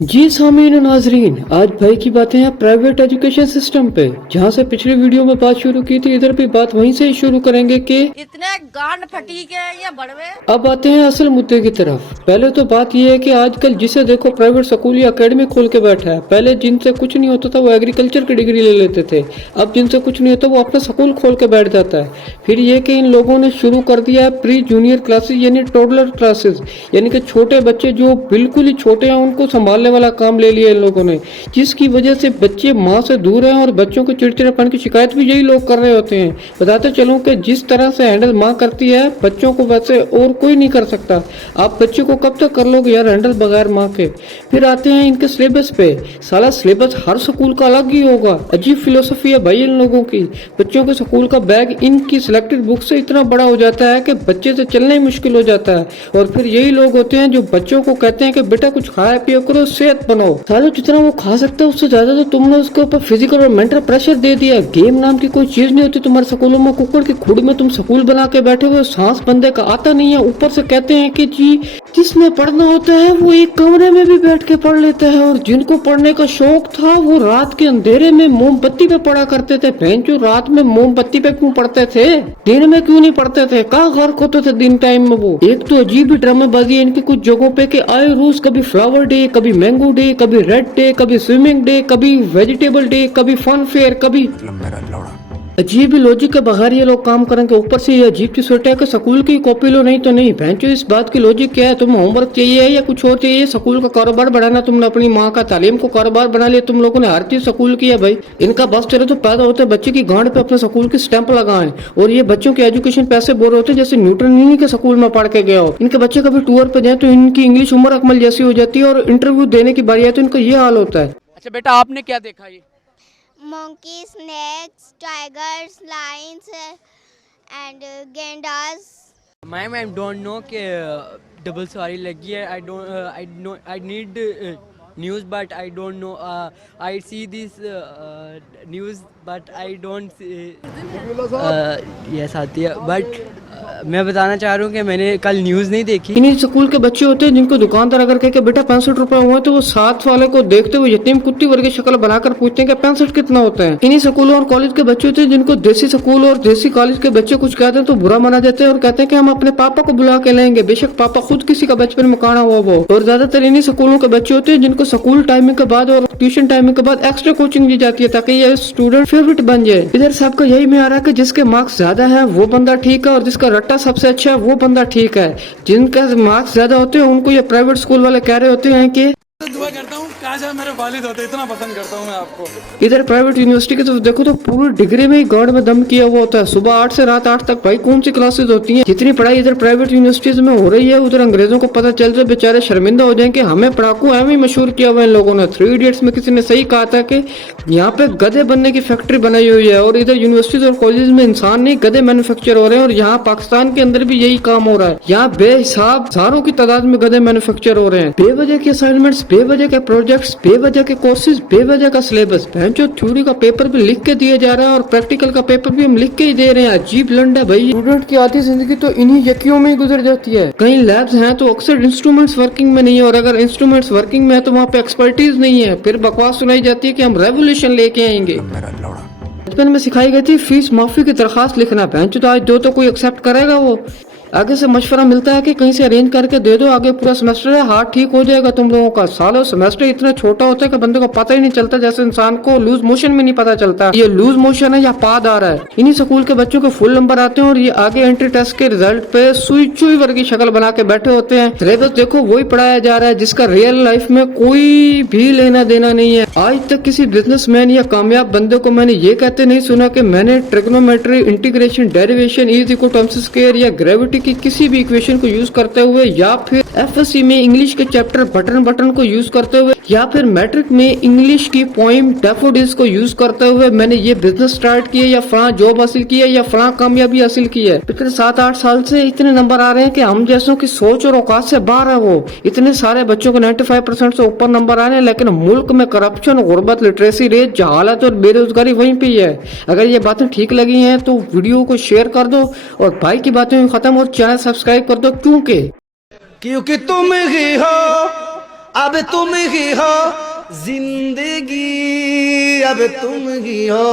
जी सामीन और नाजरीन, आज भाई की बातें हैं प्राइवेट एजुकेशन सिस्टम पे। जहां से पिछली वीडियो में बात शुरू की थी, इधर भी बात वहीं से ही शुरू करेंगे कि इतने गांड फटी के ये बड़वे। अब आते हैं असल मुद्दे की तरफ। पहले तो बात यह है कि आजकल जिसे देखो प्राइवेट स्कूल या अकेडमी खोल के बैठा है। पहले जिनसे कुछ नहीं होता था वो एग्रीकल्चर की डिग्री ले लेते थे, अब जिनसे कुछ नहीं होता वो अपना स्कूल खोल के बैठ जाता है। फिर ये कि इन लोगों ने शुरू कर दिया है प्री जूनियर क्लासेस यानी टोडलर क्लासेस, यानी कि छोटे बच्चे जो बिल्कुल ही छोटे हैं उनको संभालने वाला काम ले लिया इन लोगों ने, जिसकी वजह से बच्चे माँ से दूर हैं और बच्चों के चिड़चिड़ापन की शिकायत भी यही लोग कर रहे होते हैं। बताते चलूं कि जिस तरह से हैंडल माँ करती है बच्चों को वैसे और कोई नहीं कर सकता। आप बच्चे को कब तक कर लोगे यार हैंडल बगैर माँ के। फिर आते हैं इनके सिलेबस पे। साला सिलेबस हर स्कूल का अलग ही होगा। अजीब फिलोसफी है भाई इन लोगों की। बच्चों के स्कूल का बैग इनकी सिलेक्टेड बुक से इतना बड़ा हो जाता है कि बच्चे से चलना ही मुश्किल हो जाता है। और फिर यही लोग होते हैं जो बच्चों को कहते हैं कि बेटा कुछ खाया पियो करो, सेहत बनाओ। सालों जितना वो खा सकते हैं उससे ज्यादा तो तुमने उसके ऊपर फिजिकल और मेंटल प्रेशर दे दिया। गेम नाम की कोई चीज नहीं होती तुम्हारे स्कूलों में। कुकर की खुड में तुम स्कूल बना के बैठे हुए, सांस बंदे का आता नहीं है। ऊपर से कहते हैं कि जी जिसने पढ़ना होता है वो एक कमरे में भी बैठ के पढ़ लेता है, और जिनको पढ़ने का शौक था वो रात के अंधेरे में मोमबत्ती पे पढ़ा करते थे। जो रात में मोमबत्ती पे क्यों पढ़ते थे, दिन में क्यों नहीं पढ़ते थे? कहाँ गर्क होते थे दिन टाइम में वो। एक तो अजीब ही ड्रामेबाजी है इनकी कुछ जगहों पे कि आए रोज कभी फ्लावर डे, कभी मैंगो डे, कभी रेड डे, कभी स्विमिंग डे, कभी वेजिटेबल डे, कभी फन फेयर, कभी अजीब ही लॉजिक के बगैर ये लोग काम करेंगे। ऊपर से ये अजीब सी सोच है कि स्कूल की कॉपी लो नहीं तो नहीं। भैंचो इस बात की लॉजिक क्या है? तुम्हें होमवर्क चाहिए या कुछ और चाहिए? स्कूल का कारोबार बढ़ाना तुमने अपनी माँ का तालीम को कारोबार बना लिया तुम लोगों ने। हर चीज स्कूल की है भाई। इनका बस चले तो पैदा होते बच्चे की गांड पे अपने स्कूल की स्टैंप लगाएं, और ये बच्चों के एजुकेशन पैसे बोर होते जैसे न्यूटन इन्हीं के स्कूल में पढ़ के गया हो। इनके बच्चे कभी टूर पे जाए तो इनकी इंग्लिश उमर अकमल जैसी हो जाती है, और इंटरव्यू देने की बारी आती है तो इनका ये हाल होता है। अच्छा बेटा, आपने क्या देखा ये? monkeys, snakes, tigers, lions, and genders. Ma'am I don't know कि डबल सवारी लगी है। I need news but I don't know. I see this news but I don't yes आती है। बट मैं बताना चाह रहा हूँ कि मैंने कल न्यूज़ नहीं देखी। इन्हीं स्कूल के बच्चे होते हैं जिनको दुकानदार अगर कहे कि बेटा 65 रुपए हुए तो वो 7 वाले को देखते हुए यतीम कुत्ती वर्गी शक्ल बनाकर पूछते हैं कि 65 कितना होता है। इन्हीं स्कूलों और कॉलेज के बच्चे होते हैं जिनको देसी स्कूल और देसी कॉलेज के बच्चे कुछ कहते हैं तो बुरा माना जाते हैं और कहते हैं कि हम अपने पापा को बुला के लेंगे, बेशक पापा खुद किसी का बचपन में काना हुआ वो। और ज्यादातर इन्हीं स्कूलों के बच्चे होते हैं जिनको स्कूल टाइमिंग के बाद और ट्यूशन टाइमिंग के बाद एक्स्ट्रा कोचिंग दी जाती है ताकि ये स्टूडेंट फेवरेट बन जाए। इधर सबका यही में आ रहा है कि जिसके मार्क्स ज्यादा है वो बंदा ठीक है, और जिसका रट्टा सबसे अच्छा है वो बंदा ठीक है। जिनका मार्क्स ज्यादा होते हैं उनको ये प्राइवेट स्कूल वाले कह रहे होते हैं कि दुआ करता हूँ काश आप मेरे वालिद होते, इतना पसंद करता हूँ मैं आपको। इधर प्राइवेट यूनिवर्सिटी की तरफ देखो तो पूरी डिग्री में ही गार्ड में दम किया हुआ होता है। सुबह 8 से रात 8 तक भाई कौन सी क्लासेस होती हैं। जितनी पढ़ाई इधर प्राइवेट यूनिवर्सिटीज में हो रही है उधर अंग्रेजों को पता चल जाए बेचारे शर्मिंदा हो जाएं कि हमें पढ़ाकू एवं ही मशहूर किया हुआ इन लोगों ने। 3 इडियट्स में किसी ने सही कहा था कि यहाँ पे गधे बनने की फैक्ट्री बनाई हुई है, और इधर यूनिवर्सिटीज और कॉलेज में इंसान नहीं गधे मैन्युफैक्चर हो रहे हैं। और यहाँ पाकिस्तान के अंदर भी यही काम हो रहा है। यहाँ बेहिसाब हजारों की तादाद में गधे मैन्युफैक्चर हो रहे हैं। बेवजह के असाइनमेंट्स, बेवजह के प्रोजेक्ट्स, बेवजह के कोर्सेज, बेवजह का सिलेबस। जो थ्योरी का पेपर भी लिख के दिया जा रहा है और प्रैक्टिकल का पेपर भी हम लिख के ही दे रहे हैं। अजीब लंड है भाई। स्टूडेंट की आधी जिंदगी तो इन्हीं यकियों में ही गुजर जाती है। कहीं लैब्स हैं तो अक्सर इंस्ट्रूमेंट्स वर्किंग में नहीं है, और अगर इंस्ट्रूमेंट्स वर्किंग में है तो वहाँ पे एक्सपर्टीज नहीं है। फिर बकवास सुनाई जाती है कि हम रेवोल्यूशन लेके आएंगे। बचपन में सिखाई गई थी फीस माफी की दरखास्त लिखना। तो आज दो तो कोई एक्सेप्ट करेगा वो। आगे से मशवरा मिलता है कि कहीं से अरेंज करके दे दो, आगे पूरा सेमेस्टर है, हाथ ठीक हो जाएगा तुम लोगों का। सालों सेमेस्टर इतना छोटा होता है कि बंदे को पता ही नहीं चलता, जैसे इंसान को लूज मोशन में नहीं पता चलता ये लूज मोशन है या पाद आ रहा है। इन्हीं स्कूल के बच्चों के फुल नंबर आते हैं और ये आगे एंट्री टेस्ट के रिजल्ट पे सुई चुई वर्गी शक्ल बना के बैठे होते हैं। सिलेबस देखो वही पढ़ाया जा रहा है जिसका रियल लाइफ में कोई भी लेना देना नहीं है। आज तक किसी बिजनेसमैन या कामयाब बंदे को मैंने ये कहते नहीं सुना कि मैंने trigonometry, integration, derivation, is equal to MC square या ग्रेविटी की किसी भी इक्वेशन को यूज करते हुए, या फिर एफएससी में इंग्लिश के चैप्टर बटन को यूज करते हुए, या फिर मैट्रिक में इंग्लिश की पोइम डैफोडिल्स को यूज करते हुए मैंने ये बिजनेस स्टार्ट किया या फला जॉब हासिल किया या फला कामयाबी हासिल की है। पिछले 7-8 साल से इतने नंबर आ रहे हैं कि हम जैसों की सोच और औकात से बाहर है वो। इतने सारे बच्चों को 95% से ऊपर नंबर आ रहे हैं, लेकिन मुल्क में करप्शन, गुर्बत, लिटरेसी रेट, जहालत और बेरोजगारी वहीं पे ही है। अगर ये बातें ठीक लगी हैं तो वीडियो को शेयर कर दो, और भाई की बातें खत्म, और चैनल सब्सक्राइब कर दो। क्योंकि तुम ही हो अब तुम ही हो जिंदगी, अब तुम ही हो